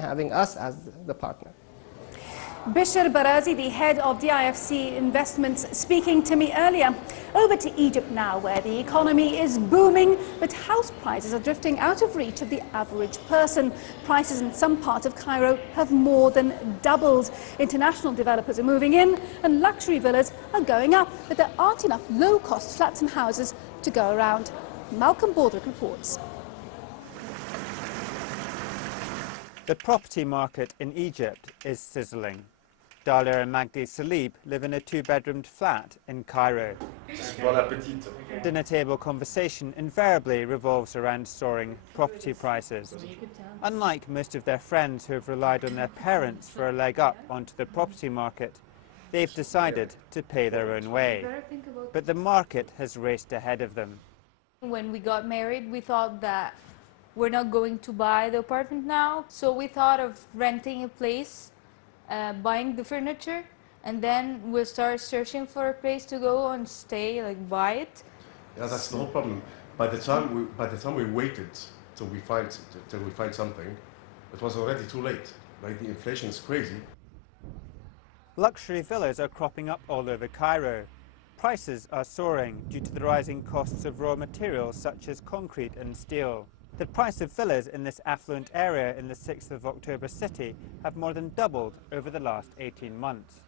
having us as the partner. Bishr Barazi, the head of DIFC Investments, speaking to me earlier. Over to Egypt now, where the economy is booming, but house prices are drifting out of reach of the average person. Prices in some parts of Cairo have more than doubled. International developers are moving in, and luxury villas are going up, but there aren't enough low-cost flats and houses to go around. Malcolm Baldrick reports. The property market in Egypt is sizzling. Dalia and Magdi Salib live in a two-bedroomed flat in Cairo. Dinner table conversation invariably revolves around soaring property prices. Unlike most of their friends who have relied on their parents for a leg up onto the property market, they've decided to pay their own way. But the market has raced ahead of them. When we got married, we thought that we're not going to buy the apartment now, so we thought of renting a place, buying the furniture, and then we'll start searching for a place to go and stay, like buy it. Yeah, that's the whole problem. By the time we waited till we find something, it was already too late. Like, the inflation is crazy. Luxury villas are cropping up all over Cairo. Prices are soaring due to the rising costs of raw materials such as concrete and steel. The price of villas in this affluent area in the 6th of October city have more than doubled over the last 18 months.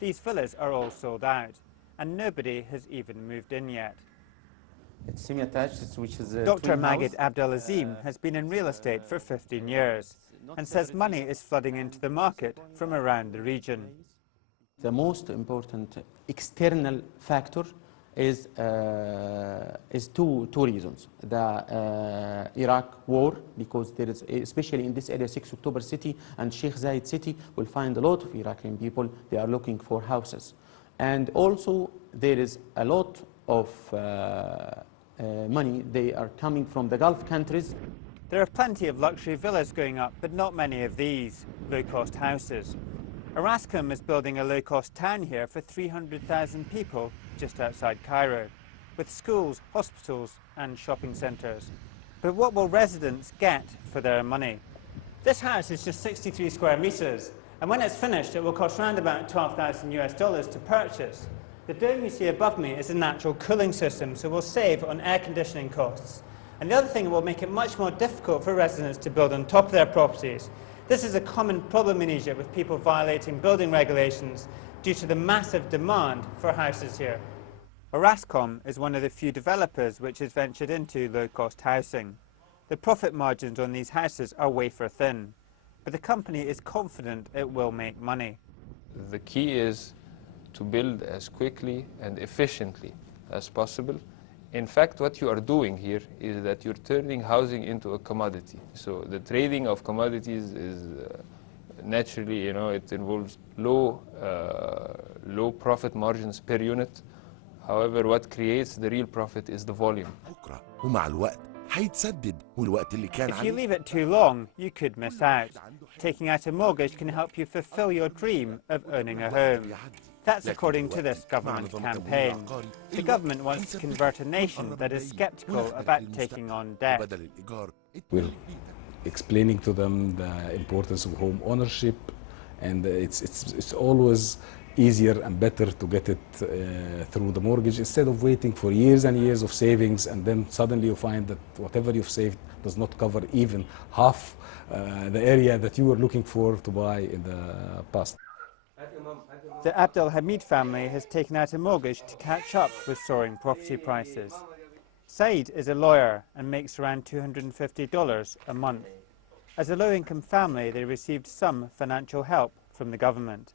These villas are all sold out, and nobody has even moved in yet. It's semi-attached, which is Dr. Magid Abdelazim has been in real estate for 15 years and says money is flooding into the market from around the region. The most important external factor is two reasons. The Iraq war, because there is, especially in this area, 6 October city and Sheikh Zayed city, will find a lot of Iraqi people. They are looking for houses. And also there is a lot of money. They are coming from the Gulf countries. There are plenty of luxury villas going up, but not many of these low-cost houses. Erascom is building a low-cost town here for 300,000 people just outside Cairo, with schools, hospitals and shopping centres. But what will residents get for their money? This house is just 63 square metres, and when it's finished it will cost around about $12,000 to purchase. The dome you see above me is a natural cooling system, so we'll save on air conditioning costs. And the other thing, it will make it much more difficult for residents to build on top of their properties. This is a common problem in Egypt, with people violating building regulations due to the massive demand for houses here. Erascom is one of the few developers which has ventured into low-cost housing. The profit margins on these houses are wafer thin, but the company is confident it will make money. The key is to build as quickly and efficiently as possible. In fact, what you are doing here is that you're turning housing into a commodity. So the trading of commodities is naturally, it involves low profit margins per unit. However, what creates the real profit is the volume. If you leave it too long, you could miss out. Taking out a mortgage can help you fulfill your dream of owning a home. That's according to this government campaign. The government wants to convert a nation that is sceptical about taking on debt. We're explaining to them the importance of home ownership, and it's always easier and better to get it through the mortgage instead of waiting for years and years of savings, and then suddenly you find that whatever you've saved does not cover even half the area that you were looking for to buy in the past. The Abdel Hamid family has taken out a mortgage to catch up with soaring property prices. Said is a lawyer and makes around $250 a month. As a low-income family, they received some financial help from the government.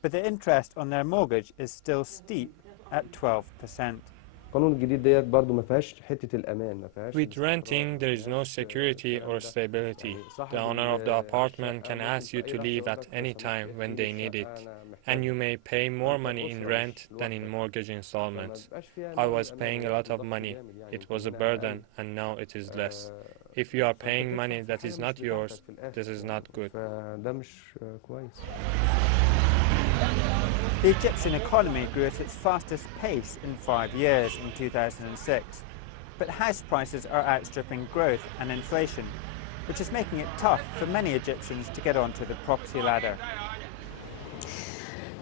But the interest on their mortgage is still steep at 12%. With renting, there is no security or stability. The owner of the apartment can ask you to leave at any time when they need it, and you may pay more money in rent than in mortgage installments. I was paying a lot of money. It was a burden, and now it is less. If you are paying money that is not yours, this is not good. The Egyptian economy grew at its fastest pace in 5 years in 2006, but house prices are outstripping growth and inflation, which is making it tough for many Egyptians to get onto the property ladder.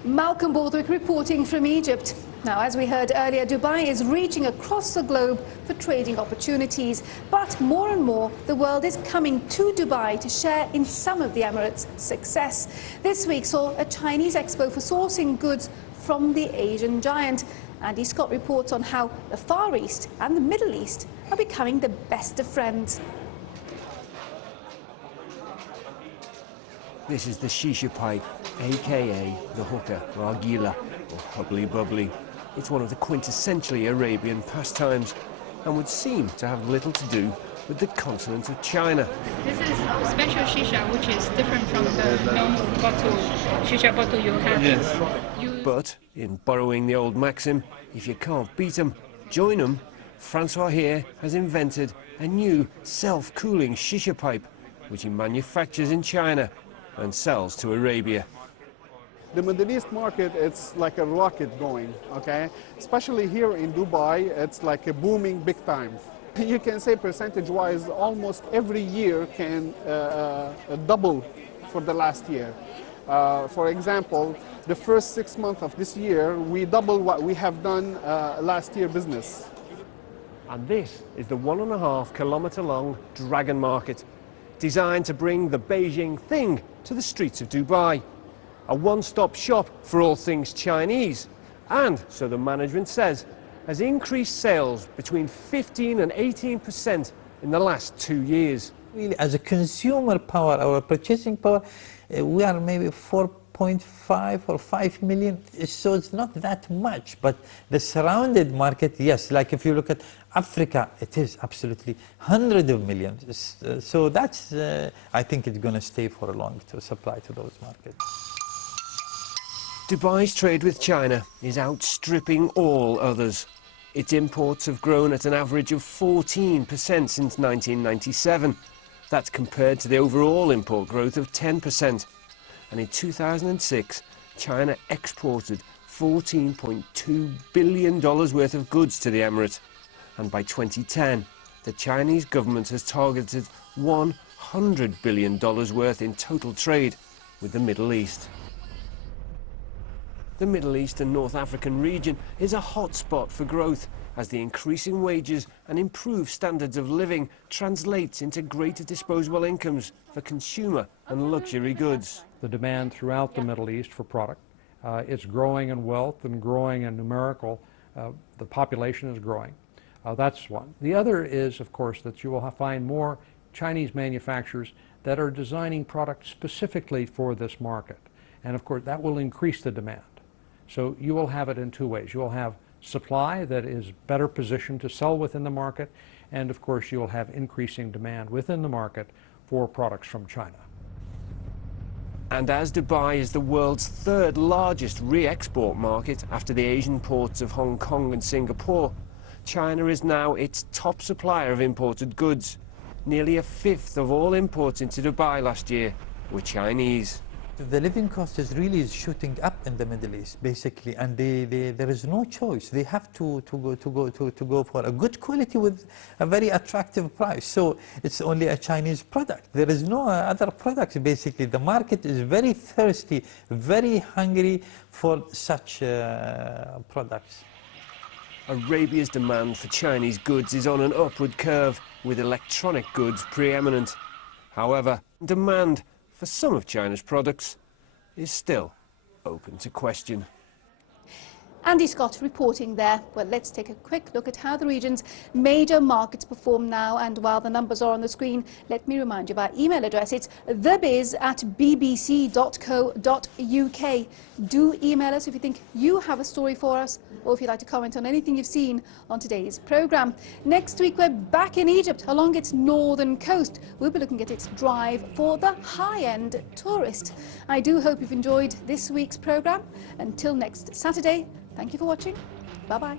Malcolm Baldwick reporting from Egypt. Now, as we heard earlier, Dubai is reaching across the globe for trading opportunities. But more and more, the world is coming to Dubai to share in some of the Emirates' success. This week saw a Chinese expo for sourcing goods from the Asian giant. Andy Scott reports on how the Far East and the Middle East are becoming the best of friends. This is the shisha pipe, aka the hookah, or argila, or hubbly bubbly. It's one of the quintessentially Arabian pastimes and would seem to have little to do with the continent of China. This is a special shisha which is different from the normal bottle, shisha bottle you have. Yes. But in borrowing the old maxim, if you can't beat 'em, join 'em, Francois here has invented a new self-cooling shisha pipe, which he manufactures in China and sells to Arabia. The Middle East market, it's like a rocket going, okay? Especially here in Dubai, it's like a booming big time. You can say percentage-wise, almost every year can double for the last year. For example, the first 6 months of this year, we double what we have done last year business. And this is the 1.5 kilometre long Dragon Market, designed to bring the Beijing thing to the streets of Dubai. A one-stop shop for all things Chinese, and, so the management says, has increased sales between 15% and 18% in the last 2 years. Really, as a consumer power, our purchasing power, we are maybe 4.5 or 5 million, so it's not that much. But the surrounded market, yes, like if you look at Africa, it is absolutely hundreds of millions. So that's, I think it's going to stay for a long to supply to those markets. Dubai's trade with China is outstripping all others. Its imports have grown at an average of 14% since 1997. That's compared to the overall import growth of 10%. And in 2006, China exported $14.2 billion worth of goods to the Emirate. And by 2010, the Chinese government has targeted $100 billion worth in total trade with the Middle East. The Middle East and North African region is a hotspot for growth as the increasing wages and improved standards of living translates into greater disposable incomes for consumer and luxury goods. The demand throughout the Middle East for product, it's growing in wealth and growing in numerical. The population is growing. That's one. The other is, of course, that you will find more Chinese manufacturers that are designing products specifically for this market. And of course, that will increase the demand. So you will have it in two ways. You will have supply that is better positioned to sell within the market, and of course you will have increasing demand within the market for products from China. And as Dubai is the world's third largest re-export market after the Asian ports of Hong Kong and Singapore, China is now its top supplier of imported goods. Nearly a fifth of all imports into Dubai last year were Chinese. The living cost is really shooting up in the Middle East, basically, and there is no choice. They have to go for a good quality with a very attractive price. So it's only a Chinese product. There is no other products, basically. The market is very thirsty, very hungry for such products. Arabia's demand for Chinese goods is on an upward curve, with electronic goods preeminent. However, demand for some of China's products is still open to question. Andy Scott reporting there. Well, let's take a quick look at how the region's major markets perform now. And while the numbers are on the screen, let me remind you of our email address. It's thebiz@bbc.co.uk. Do email us if you think you have a story for us, or if you'd like to comment on anything you've seen on today's programme. Next week, we're back in Egypt along its northern coast. We'll be looking at its drive for the high-end tourist. I do hope you've enjoyed this week's programme. Until next Saturday, thank you for watching. Bye-bye.